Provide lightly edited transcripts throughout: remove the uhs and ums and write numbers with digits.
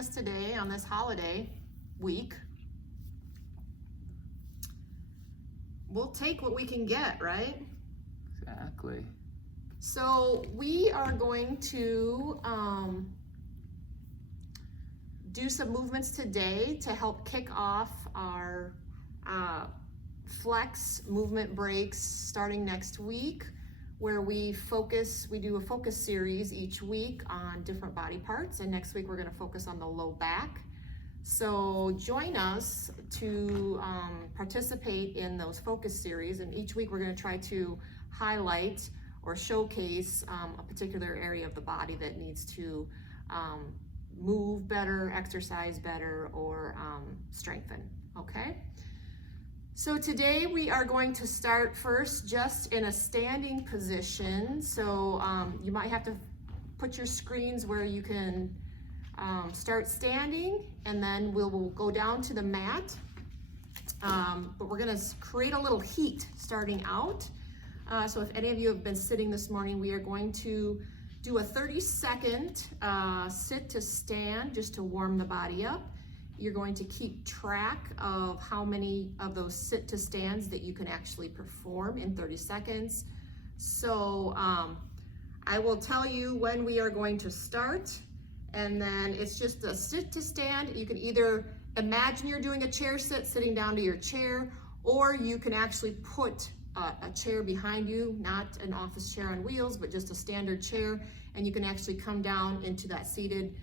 us today on this holiday week. We'll take what we can get, right? Exactly. So we are going to do some movements today to help kick off our flex movement breaks starting next week, where we do a focus series each week on different body parts, and next week we're going to focus on the low back. So join us to participate in those focus series, and each week we're going to try to highlight or showcase a particular area of the body that needs to move better, exercise better, or strengthen, okay? So today we are going to start first just in a standing position. So you might have to put your screens where you can start standing, and then we'll go down to the mat. But we're gonna create a little heat starting out. So if any of you have been sitting this morning, we are going to do a 30-second sit to stand just to warm the body up. You're going to keep track of how many of those sit to stands that you can actually perform in 30 seconds. So I will tell you when we are going to start, and then it's just a sit to stand. You can either imagine you're doing a chair sit, sitting down to your chair, or you can actually put a chair behind you, not an office chair on wheels, but just a standard chair, and you can actually come down into that seated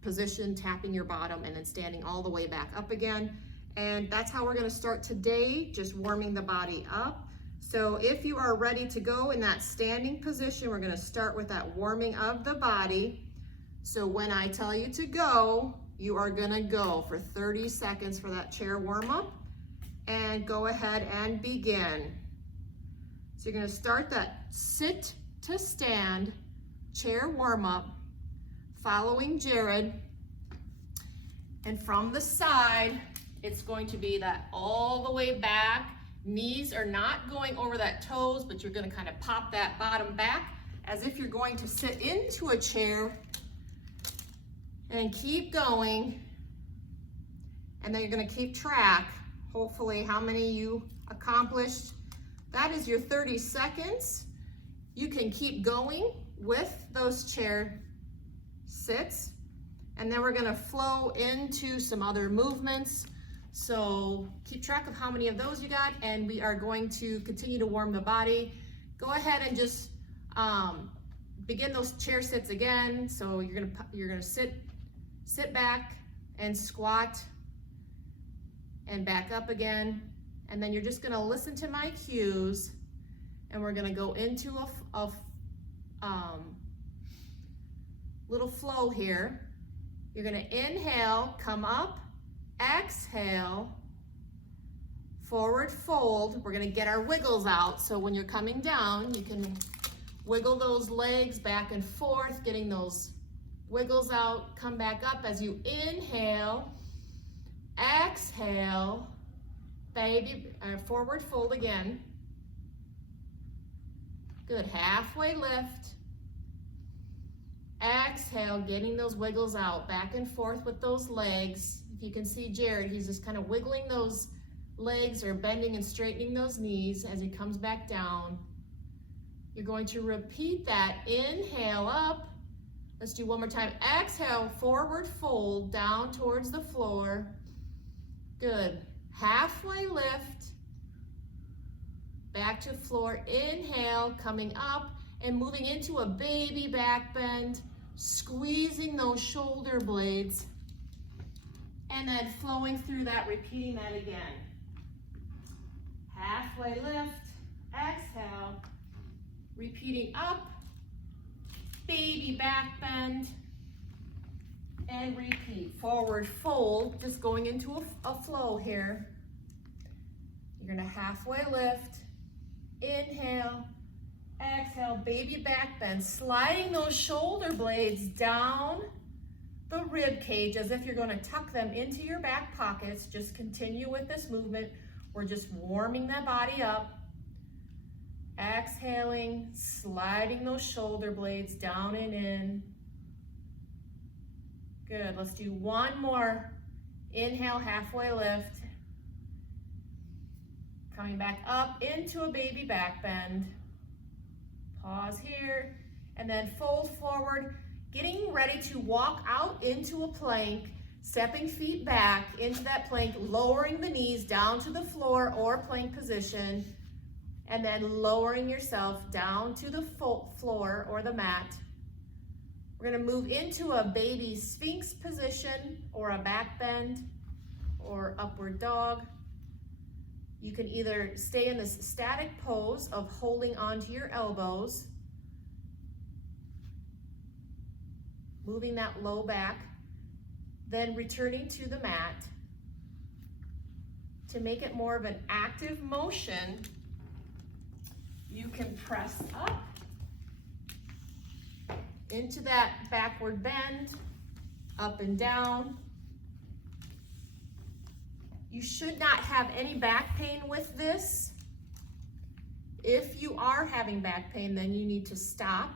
position, tapping your bottom and then standing all the way back up again. And that's how we're going to start today, just warming the body up. So if you are ready to go in that standing position, we're going to start with that warming of the body. So when I tell you to go, you are going to go for 30 seconds for that chair warm up, and go ahead and begin. So you're going to start that sit to stand chair warm up, following Jared, and from the side it's going to be that all the way back. Knees are not going over that toes, but you're going to kind of pop that bottom back as if you're going to sit into a chair, and keep going. And then you're going to keep track, hopefully, how many you accomplished. That is your 30 seconds. You can keep going with those chair sits, and then we're going to flow into some other movements. So keep track of how many of those you got, and we are going to continue to warm the body. Go ahead and just begin those chair sits again. So you're gonna sit back and squat and back up again, and then you're just going to listen to my cues, and we're going to go into a little flow here. You're going to inhale, come up, exhale, forward fold. We're going to get our wiggles out, so when you're coming down, you can wiggle those legs back and forth, getting those wiggles out. Come back up as you inhale, exhale, forward fold again. Good, halfway lift. Exhale, getting those wiggles out, back and forth with those legs. If you can see Jared, he's just kind of wiggling those legs or bending and straightening those knees as he comes back down. You're going to repeat that. Inhale up. Let's do one more time. Exhale, forward fold down towards the floor. Good. Halfway lift. Back to floor. Inhale, coming up and moving into a baby back bend, squeezing those shoulder blades, and then flowing through that, repeating that again. Halfway lift, exhale, repeating up, baby back bend, and repeat. Forward fold, just going into a flow here. You're gonna halfway lift, inhale, exhale, baby back bend, sliding those shoulder blades down the rib cage as if you're going to tuck them into your back pockets. Just continue with this movement. We're just warming that body up. Exhaling, sliding those shoulder blades down and in. Good, let's do one more. Inhale, halfway lift. Coming back up into a baby back bend. Pause here, and then fold forward, getting ready to walk out into a plank, stepping feet back into that plank, lowering the knees down to the floor or plank position, and then lowering yourself down to the floor or the mat. We're gonna move into a baby sphinx position or a back bend or upward dog. You can either stay in this static pose of holding onto your elbows, moving that low back, then returning to the mat. To make it more of an active motion, you can press up into that backward bend, up and down. You should not have any back pain with this. If you are having back pain, then you need to stop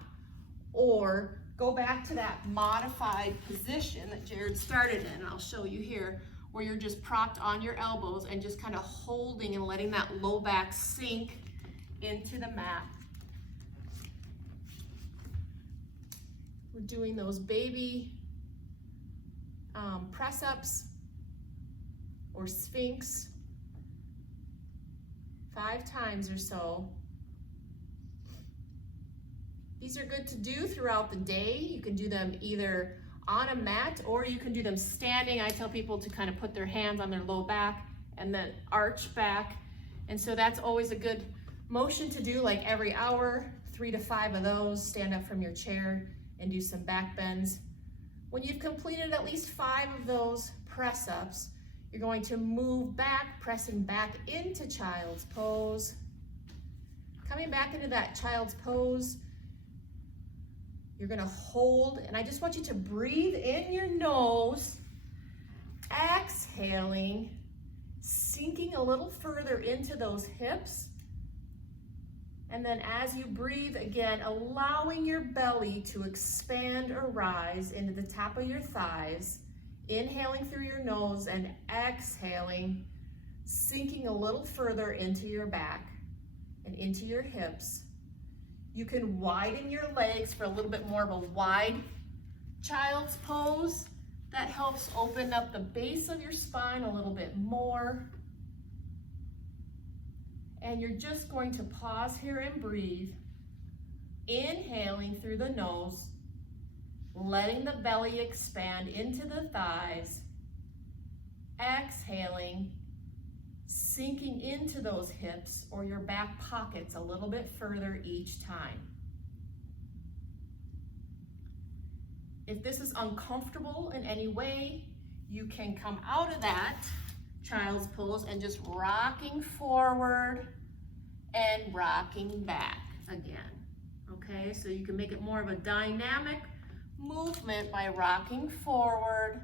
or go back to that modified position that Jared started in. I'll show you here, where you're just propped on your elbows and just kind of holding and letting that low back sink into the mat. We're doing those baby press-ups or sphinx 5 times or so. These are good to do throughout the day. You can do them either on a mat or you can do them standing. I tell people to kind of put their hands on their low back and then arch back. And so that's always a good motion to do, like every hour, 3 to 5 of those. Stand up from your chair and do some back bends. When you've completed at least 5 of those press-ups, you're going to move back, pressing back into child's pose. Coming back into that child's pose, you're gonna hold, and I just want you to breathe in your nose, exhaling, sinking a little further into those hips. And then as you breathe again, allowing your belly to expand or rise into the top of your thighs, inhaling through your nose and exhaling, sinking a little further into your back and into your hips. You can widen your legs for a little bit more of a wide child's pose. That helps open up the base of your spine a little bit more. And you're just going to pause here and breathe, inhaling through the nose, letting the belly expand into the thighs, exhaling, sinking into those hips or your back pockets a little bit further each time. If this is uncomfortable in any way, you can come out of that child's pose and just rocking forward and rocking back again. Okay, so you can make it more of a dynamic movement by rocking forward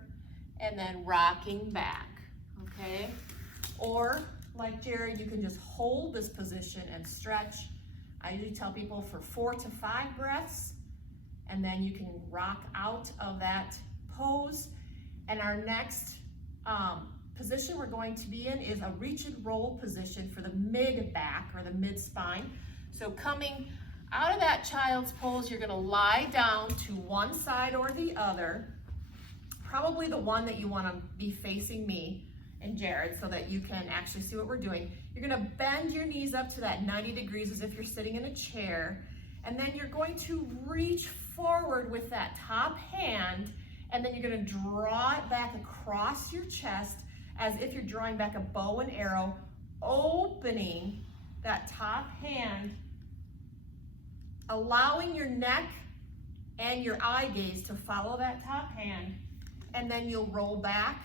and then rocking back. Okay, or like Jared, you can just hold this position and stretch. I usually tell people for 4 to 5 breaths, and then you can rock out of that pose. And our next position we're going to be in is a reach and roll position for the mid back or the mid spine. So coming out of that child's pose, you're gonna lie down to one side or the other, probably the one that you wanna be facing me and Jared so that you can actually see what we're doing. You're gonna bend your knees up to that 90 degrees as if you're sitting in a chair, and then you're going to reach forward with that top hand, and then you're gonna draw it back across your chest as if you're drawing back a bow and arrow, opening that top hand, allowing your neck and your eye gaze to follow that top hand, and then you'll roll back.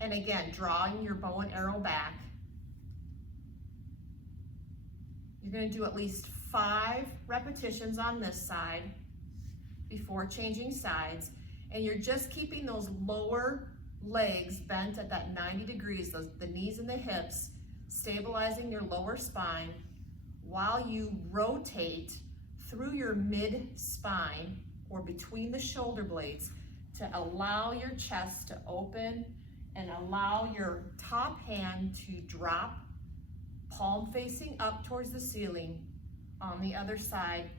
And again, drawing your bow and arrow back. You're gonna do at least 5 repetitions on this side before changing sides. And you're just keeping those lower legs bent at that 90 degrees, the knees and the hips, stabilizing your lower spine while you rotate through your mid spine or between the shoulder blades to allow your chest to open and allow your top hand to drop, palm facing up towards the ceiling. On the other side,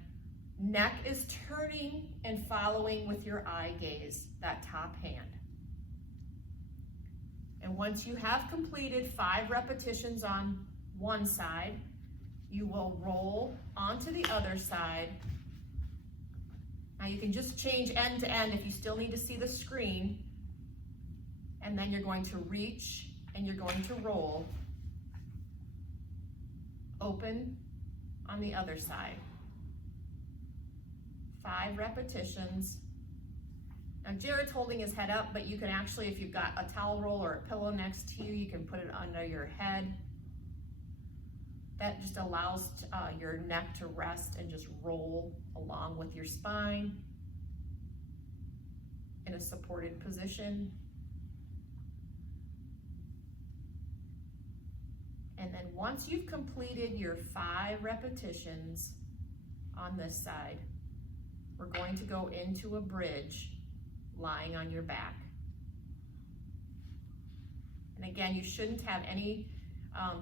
neck is turning and following with your eye gaze, that top hand. And once you have completed 5 repetitions on one side, you will roll onto the other side. Now you can just change end to end if you still need to see the screen. And then you're going to reach and you're going to roll. Open on the other side. 5 repetitions. Now Jared's holding his head up, but you can actually, if you've got a towel roll or a pillow next to you, you can put it under your head. That just allows your neck to rest and just roll along with your spine in a supported position. And then once you've completed your 5 repetitions on this side, we're going to go into a bridge lying on your back. And again, you shouldn't have any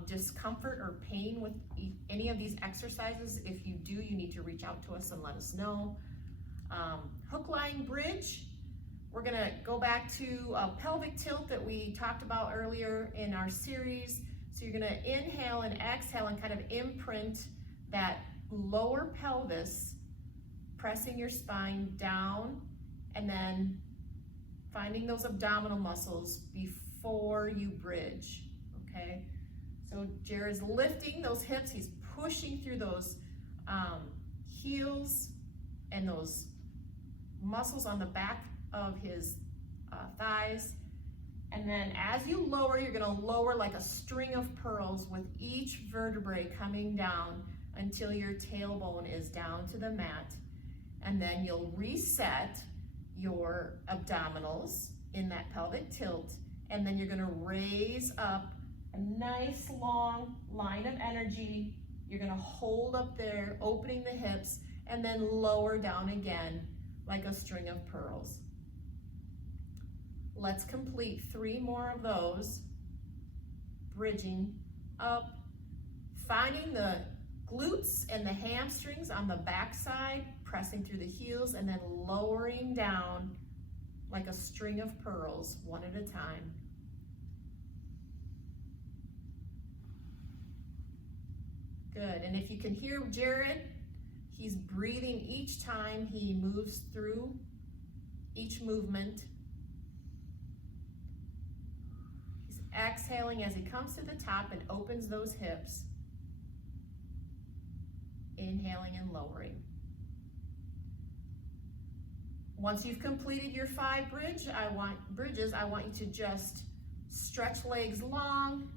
discomfort or pain with any of these exercises. If you do, you need to reach out to us and let us know. Hook lying bridge, we're gonna go back to a pelvic tilt that we talked about earlier in our series. So you're gonna inhale and exhale and kind of imprint that lower pelvis, pressing your spine down and then finding those abdominal muscles before you bridge, okay? So Jared's lifting those hips, he's pushing through those heels and those muscles on the back of his thighs. And then as you lower, you're gonna lower like a string of pearls with each vertebrae coming down until your tailbone is down to the mat. And then you'll reset your abdominals in that pelvic tilt. And then you're gonna raise up a nice long line of energy. You're gonna hold up there, opening the hips, and then lower down again like a string of pearls. Let's complete 3 more of those. Bridging up, finding the glutes and the hamstrings on the back side, pressing through the heels, and then lowering down like a string of pearls, one at a time. Good, and if you can hear Jared, he's breathing each time he moves through each movement. He's exhaling as he comes to the top and opens those hips. Inhaling and lowering. Once you've completed your 5 bridges, I want you to just stretch legs long.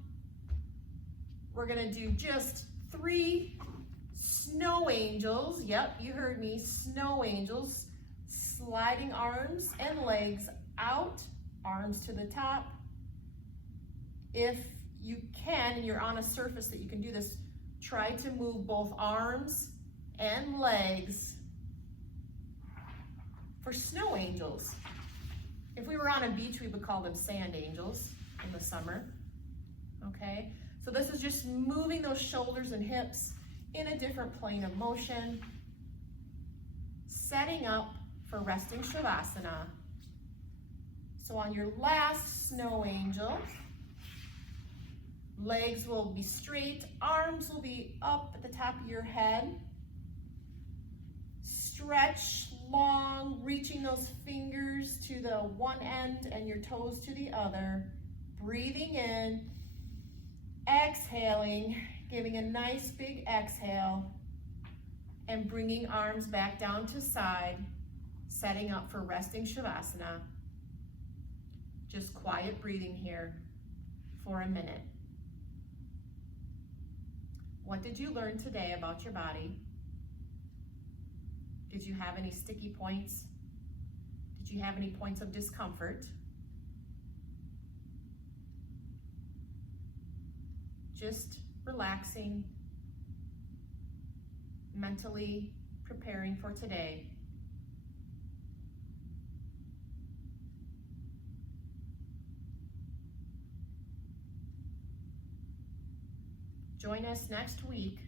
We're gonna do just 3 snow angels. Yep, you heard me, snow angels. Sliding arms and legs out, arms to the top. If you can, and you're on a surface that you can do this, try to move both arms and legs for snow angels. If we were on a beach, we would call them sand angels in the summer, okay? So this is just moving those shoulders and hips in a different plane of motion, setting up for resting Shavasana. So on your last snow angel, legs will be straight, arms will be up at the top of your head. Stretch long, reaching those fingers to the one end and your toes to the other. Breathing in, exhaling, giving a nice big exhale, and bringing arms back down to side, setting up for resting Shavasana. Just quiet breathing here for a minute. What did you learn today about your body? Did you have any sticky points? Did you have any points of discomfort? Just relaxing, mentally preparing for today. Join us next week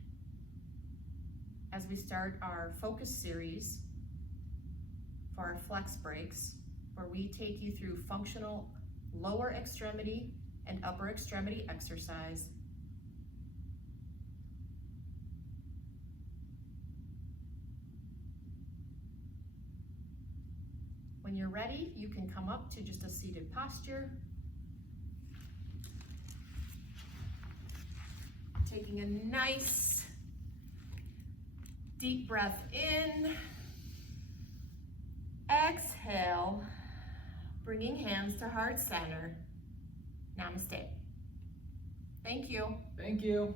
as we start our focus series for our flex breaks, where we take you through functional lower extremity and upper extremity exercise. When you're ready, you can come up to just a seated posture. Taking a nice deep breath in. Exhale, bringing hands to heart center. Namaste. Thank you. Thank you.